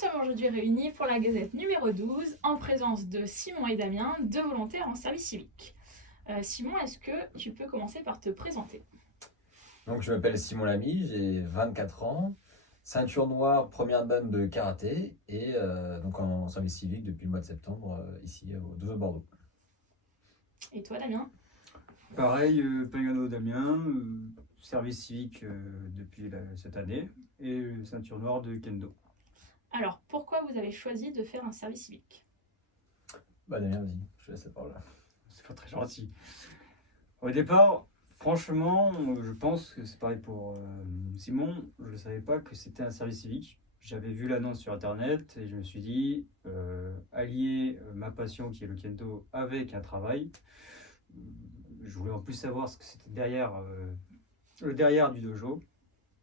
sommes aujourd'hui réunis pour la Gazette numéro 12 en présence de Simon et Damien, deux volontaires en service civique. Simon, est-ce que tu peux commencer par te présenter? Donc, je m'appelle Simon Lamy, j'ai 24 ans, ceinture noire, première dan de karaté et donc en service civique depuis le mois de septembre ici au Dojo de Bordeaux. Et toi, Damien? Pareil, Pagano Damien, service civique depuis cette année et ceinture noire de kendo. Alors, pourquoi vous avez choisi de faire un service civique? Damien, vas-y, je te laisse la parole. C'est pas très gentil. Au départ, franchement, je pense que c'est pareil pour Simon, je ne savais pas que c'était un service civique. J'avais vu l'annonce sur internet et je me suis dit, allier ma passion qui est le kendo avec un travail, je voulais en plus savoir ce que c'était derrière le derrière du dojo.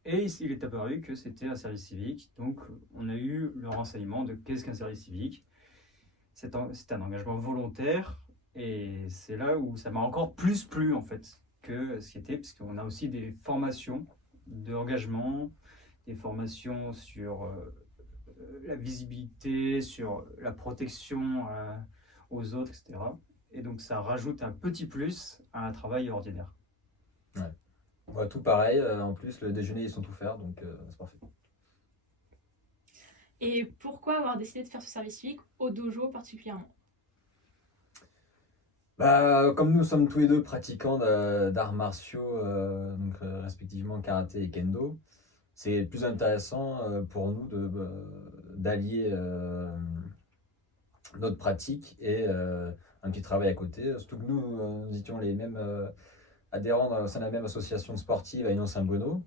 Et il est apparu que c'était un service civique. Donc, on a eu le renseignement de qu'est-ce qu'un service civique. C'est un engagement volontaire. Et c'est là où ça m'a encore plus plu, en fait, que ce qui était, parce qu'on a aussi des formations d'engagement, des formations sur la visibilité, sur la protection aux autres, etc. Et donc, ça rajoute un petit plus à un travail ordinaire. Ouais. Ouais, tout pareil, en plus le déjeuner ils sont tout faire, donc c'est parfait. Et pourquoi avoir décidé de faire ce service civique au dojo particulièrement? Comme nous sommes tous les deux pratiquants d'arts martiaux, respectivement karaté et kendo, c'est plus intéressant pour nous d'allier notre pratique et un petit travail à côté. Surtout que nous étions les mêmes adhérents au sein de la même association sportive à Union Saint-Bono.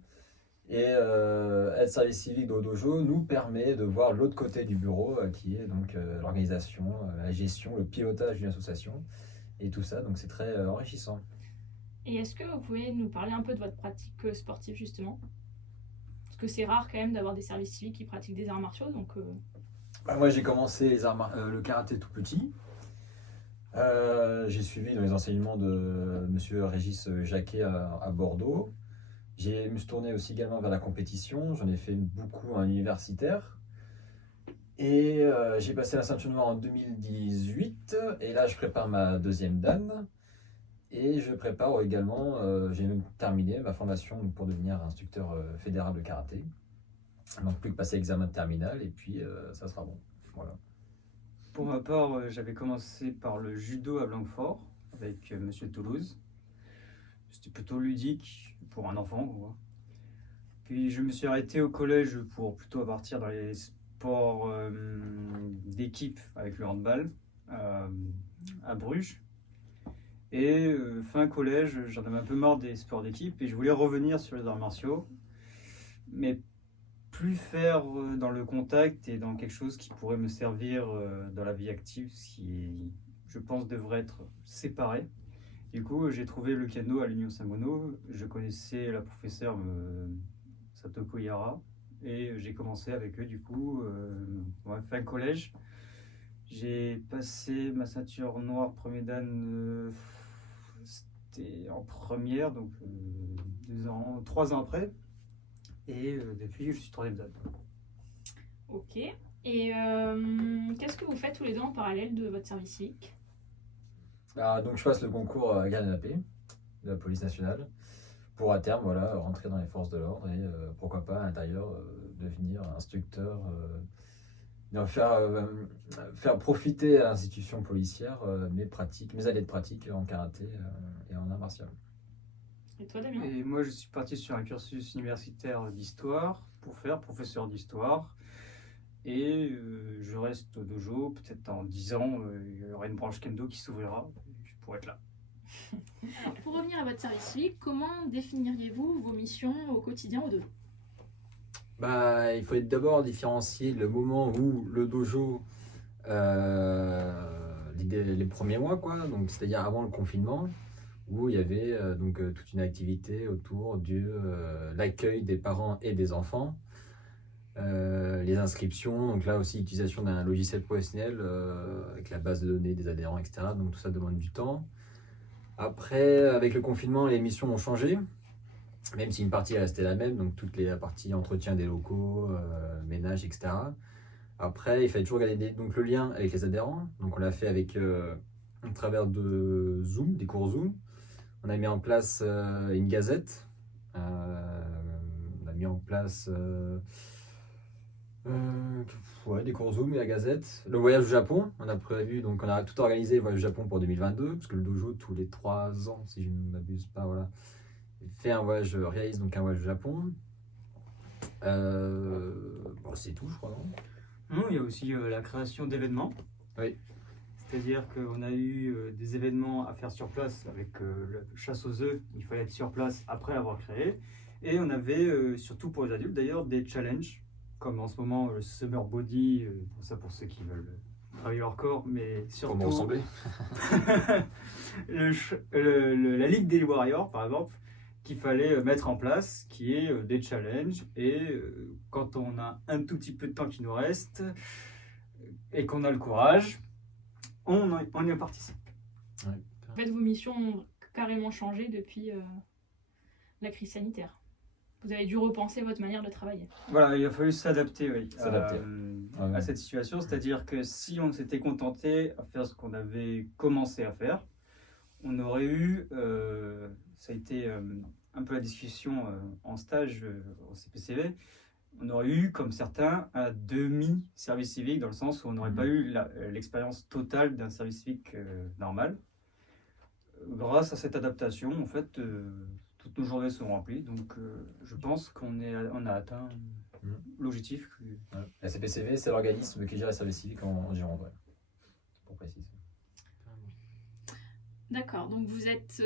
Et être service civique de dojo nous permet de voir l'autre côté du bureau, qui est donc l'organisation, la gestion, le pilotage d'une association. Et tout ça, donc c'est très enrichissant. Et est-ce que vous pouvez nous parler un peu de votre pratique sportive justement? Parce que c'est rare quand même d'avoir des services civiques qui pratiquent des arts martiaux, donc... Moi j'ai commencé le karaté tout petit. J'ai suivi dans les enseignements de monsieur Régis Jacquet à Bordeaux. Je me suis tourné aussi également vers la compétition, j'en ai fait beaucoup en universitaire. Et j'ai passé la ceinture noire en 2018, et là je prépare ma deuxième dan. Et je prépare également, j'ai même terminé ma formation pour devenir instructeur fédéral de karaté. Donc plus que passer l'examen de terminale, et puis ça sera bon. Voilà. Pour ma part, j'avais commencé par le judo à Blanquefort avec monsieur Toulouse. C'était plutôt ludique pour un enfant, quoi. Puis je me suis arrêté au collège pour plutôt partir dans les sports d'équipe avec le handball à Bruges. Et fin collège, j'en avais un peu marre des sports d'équipe et je voulais revenir sur les arts martiaux, mais plus faire dans le contact et dans quelque chose qui pourrait me servir dans la vie active, ce qui, je pense, devrait être séparé. Du coup, j'ai trouvé le kendo à l'Union Saint-Bono. Je connaissais la professeure Satoko Ihara et j'ai commencé avec eux. Du coup, fin collège, j'ai passé ma ceinture noire premier dan. C'était en première, donc 3 ans après. Et depuis, je suis troisième dan. Ok. Et qu'est-ce que vous faites tous les deux en parallèle de votre service civique? Donc je passe le concours garde de la paix de la police nationale pour à terme rentrer dans les forces de l'ordre et pourquoi pas à l'intérieur devenir instructeur, faire profiter à l'institution policière mes années de pratique en karaté et en art martial. Et toi, Damien? Et moi, je suis parti sur un cursus universitaire d'histoire pour faire professeur d'histoire. Et je reste au dojo, peut-être dans 10 ans, il y aura une branche kendo qui s'ouvrira, je pourrai être là. Pour revenir à votre service civique, comment définiriez-vous vos missions au quotidien au dojo? Il faut d'abord différencier le moment où le dojo, les premiers mois, donc c'est-à-dire avant le confinement, où il y avait toute une activité autour de l'accueil des parents et des enfants. Les inscriptions, donc là aussi l'utilisation d'un logiciel professionnel avec la base de données des adhérents, etc. Donc tout ça demande du temps. Après, avec le confinement, les missions ont changé, même si une partie est restée la même, donc toute la partie entretien des locaux, ménage, etc. Après, il fallait toujours garder donc, le lien avec les adhérents. Donc, on l'a fait avec, au travers de Zoom, des cours Zoom. On a mis en place une gazette. On a mis en place ouais, des cours Zoom et la gazette. Le voyage au Japon, on a prévu, donc on a tout organisé le voyage au Japon pour 2022, parce que le dojo, tous les 3 ans, si je ne m'abuse pas, voilà, fait un voyage, réalise donc un voyage au Japon. Bon, c'est tout, je crois, non? Non, il y a aussi la création d'événements. Oui. C'est-à-dire qu'on a eu des événements à faire sur place avec la chasse aux œufs. Il fallait être sur place après avoir créé. Et on avait, surtout pour les adultes d'ailleurs, des challenges, comme en ce moment le Summer Body, pour ça pour ceux qui veulent travailler leur corps, mais surtout Comment ressembler? la Ligue des Warriors, par exemple, qu'il fallait mettre en place, qui est des challenges. Et quand on a un tout petit peu de temps qui nous reste et qu'on a le courage, on y participe. Ouais. En fait, vos missions ont carrément changé depuis la crise sanitaire. Vous avez dû repenser votre manière de travailler. Voilà, il a fallu s'adapter, oui, Ouais. à cette situation. C'est-à-dire que si on s'était contenté à faire ce qu'on avait commencé à faire, on aurait eu, ça a été un peu la discussion en stage au CPCV, on aurait eu, comme certains, un demi-service civique, dans le sens où on n'aurait pas eu l'expérience totale d'un service civique normal. Grâce à cette adaptation, en fait, toutes nos journées sont remplies, donc je pense on a atteint l'objectif. Ouais. La CPCV, c'est l'organisme qui gère les services civiques en Gironde, ouais. Pour préciser. D'accord, donc vous êtes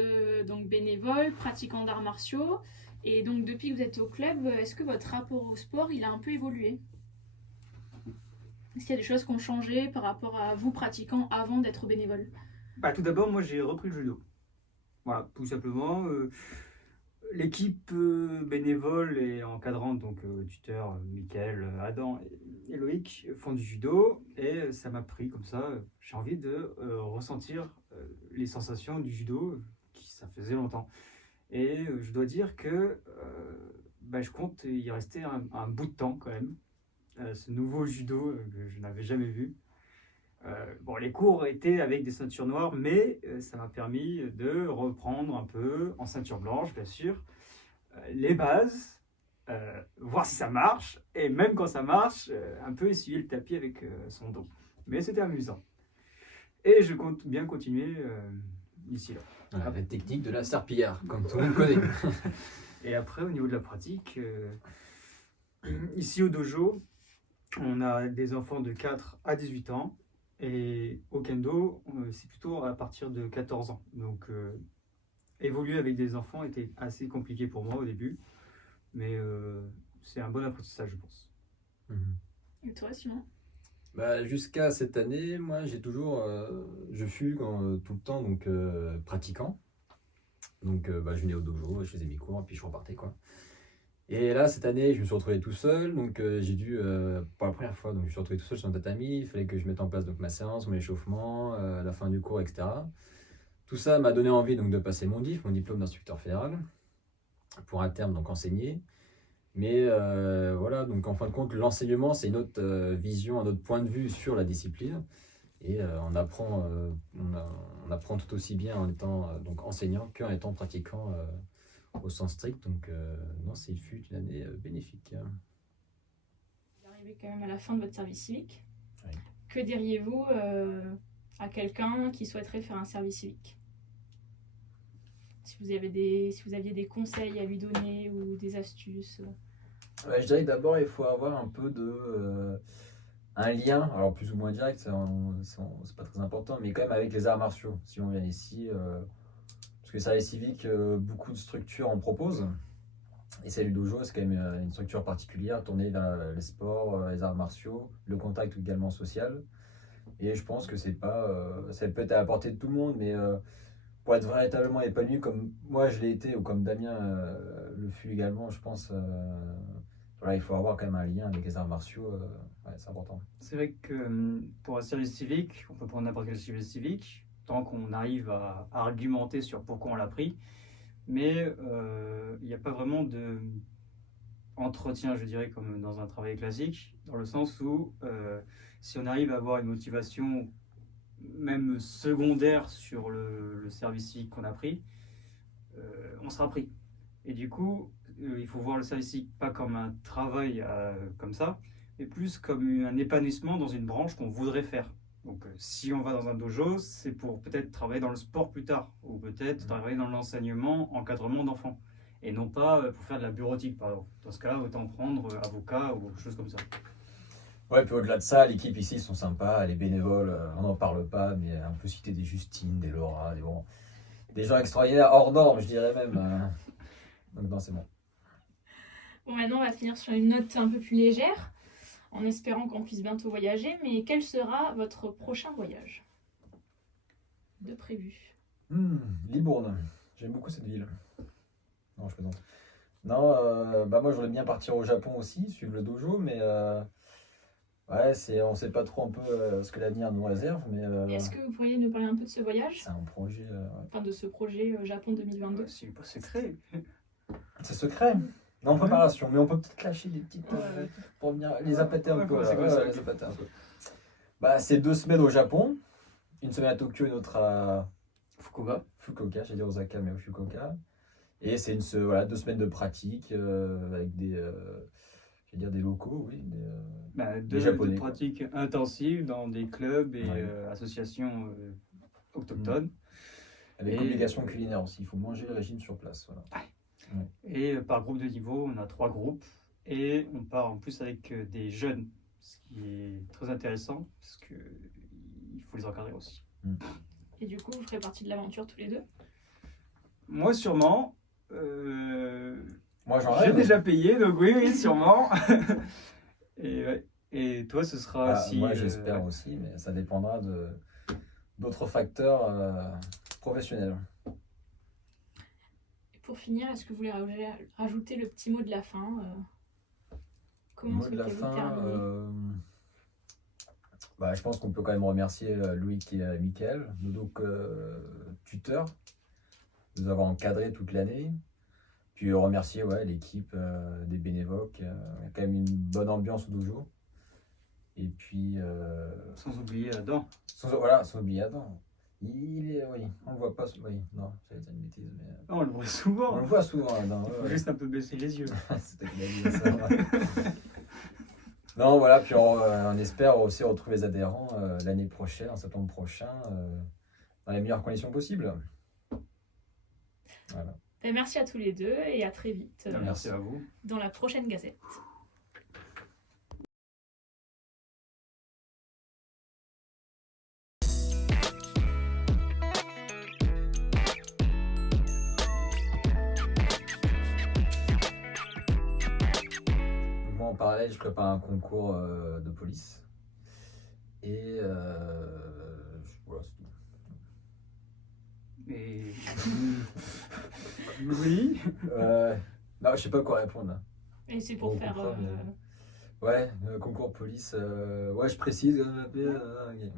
donc bénévole, pratiquant d'arts martiaux, et donc depuis que vous êtes au club, est-ce que votre rapport au sport, il a un peu évolué? Est-ce qu'il y a des choses qui ont changé par rapport à vous pratiquant avant d'être bénévole? Bah, tout d'abord, moi j'ai repris le judo. Voilà, tout simplement. L'équipe bénévole et encadrante, donc tuteur Mickaël, Adam et Loïc, font du judo, et ça m'a pris comme ça. J'ai envie de ressentir les sensations du judo, ça faisait longtemps. Et je dois dire que je compte y rester un bout de temps quand même. Ce nouveau judo que je n'avais jamais vu. Bon, les cours étaient avec des ceintures noires, mais ça m'a permis de reprendre un peu en ceinture blanche, bien sûr, les bases, voir si ça marche, et même quand ça marche, un peu essuyer le tapis avec son dos. Mais c'était amusant. Et je compte bien continuer d'ici là. Voilà, la technique de la serpillière, comme tout le monde connaît. Et après, au niveau de la pratique, ici au dojo, on a des enfants de 4 à 18 ans. Et au kendo, c'est plutôt à partir de 14 ans. Donc, évoluer avec des enfants était assez compliqué pour moi au début. Mais c'est un bon apprentissage, je pense. Et toi, Simon? Bah, jusqu'à cette année, moi, j'ai toujours, je fus tout le temps donc pratiquant. Donc, je venais au dojo, je faisais mes cours, et puis je repartais, quoi. Et là, cette année, je me suis retrouvé tout seul, donc j'ai dû, pour la première fois, donc je me suis retrouvé tout seul sur un tatami. Il fallait que je mette en place donc ma séance, mon échauffement, la fin du cours, etc. Tout ça m'a donné envie donc de passer mon diplôme d'instructeur fédéral, pour à terme donc enseigner. Mais voilà, donc en fin de compte, l'enseignement, c'est une autre vision, un autre point de vue sur la discipline. Et on apprend tout aussi bien en étant donc enseignant qu'en étant pratiquant au sens strict. Donc non, c'est fut une année bénéfique. Vous arrivez quand même à la fin de votre service civique. Oui. Que diriez-vous à quelqu'un qui souhaiterait faire un service civique? Si vous aviez des conseils à lui donner ou des astuces. Ouais, je dirais que d'abord, il faut avoir un peu un lien, alors plus ou moins direct, c'est pas très important, mais quand même avec les arts martiaux. Si on vient ici, parce que service civique, beaucoup de structures en proposent. Et celle du dojo, c'est quand même une structure particulière tournée vers les sports, les arts martiaux, le contact également social. Et je pense que ça peut être à la portée de tout le monde, mais pour être véritablement épanoui comme moi je l'ai été, ou comme Damien le fut également, je pense, voilà, il faut avoir quand même un lien avec les arts martiaux, ouais, c'est important. C'est vrai que pour un service civique, on peut prendre n'importe quel service civique, tant qu'on arrive à argumenter sur pourquoi on l'a pris, mais il n'y a pas vraiment entretien, je dirais, comme dans un travail classique, dans le sens où si on arrive à avoir une motivation même secondaire sur le service civique qu'on a pris, on sera pris. Et du coup, il faut voir le service civique pas comme un travail comme ça, mais plus comme un épanouissement dans une branche qu'on voudrait faire. Donc si on va dans un dojo, c'est pour peut-être travailler dans le sport plus tard, ou peut-être travailler dans l'enseignement, encadrement d'enfants, et non pas pour faire de la bureautique, par exemple. Dans ce cas-là, autant prendre avocat ou quelque chose comme ça. Ouais, puis au-delà de ça, l'équipe ici, ils sont sympas, les bénévoles, on n'en parle pas, mais on peut citer des Justine, des Laura, des gens extraordinaires, hors normes, je dirais même. Donc non, c'est bon. Bon, maintenant, on va finir sur une note un peu plus légère, en espérant qu'on puisse bientôt voyager. Mais quel sera votre prochain voyage de prévu? Libourne, j'aime beaucoup cette ville. Non, je plaisante. Non, moi, je voudrais bien partir au Japon aussi, suivre le dojo, mais on sait pas trop un peu ce que l'avenir nous réserve. Mais Est-ce que vous pourriez nous parler un peu de ce voyage? c'est un projet. Enfin, de ce projet Japon 2022. C'est pas secret. C'est secret. Non, en préparation, mais on peut peut-être lâcher des petites pour venir les appâter un peu. c'est quoi ça? Les appâter un peu. C'est 2 semaines au Japon, une semaine à Tokyo, une autre à Fukuoka, j'allais dire Osaka, mais au Fukuoka. Et c'est 2 semaines de pratique avec des locaux, oui, des Japonais. De pratiques intensives dans des clubs et associations autochtones. Avec obligation culinaire aussi, il faut manger le régime sur place. Voilà. Et par groupe de niveau, on a 3 groupes et on part en plus avec des jeunes, ce qui est très intéressant parce qu'il faut les encadrer aussi. Et du coup, vous ferez partie de l'aventure tous les deux? Moi sûrement. Moi j'en J'ai rêve. déjà payé, donc oui, sûrement. Et toi, ce sera si... Moi j'espère aussi, mais ça dépendra d'autres facteurs professionnels. Pour finir, est-ce que vous voulez rajouter le petit mot de la fin? Comment Mot de la souhaitez-vous fin, terminer? je pense qu'on peut quand même remercier Loïc et Mickaël, nos tuteurs, de nous avoir encadrés toute l'année. Puis remercier l'équipe des bénévoles, il y a quand même une bonne ambiance au dojo. Et puis... Sans oublier Adam. Sans oublier Adam. On le voit pas. Oui, non, j'allais dire une bêtise, mais. On le voit souvent. On le voit souvent, Adam. Il faut juste un peu baisser les yeux. C'était qu'il a dit ça. Non, voilà, puis on espère aussi retrouver les adhérents l'année prochaine, en septembre prochain, dans les meilleures conditions possibles. Voilà. Merci à tous les deux et à très vite Merci à vous. dans la prochaine Gazette. Moi, en parallèle, je prépare un concours de police. Et voilà, c'est tout. Et... oui. Non, je sais pas quoi répondre là. Et c'est pour Bon, faire... concours, concours police. Je précise.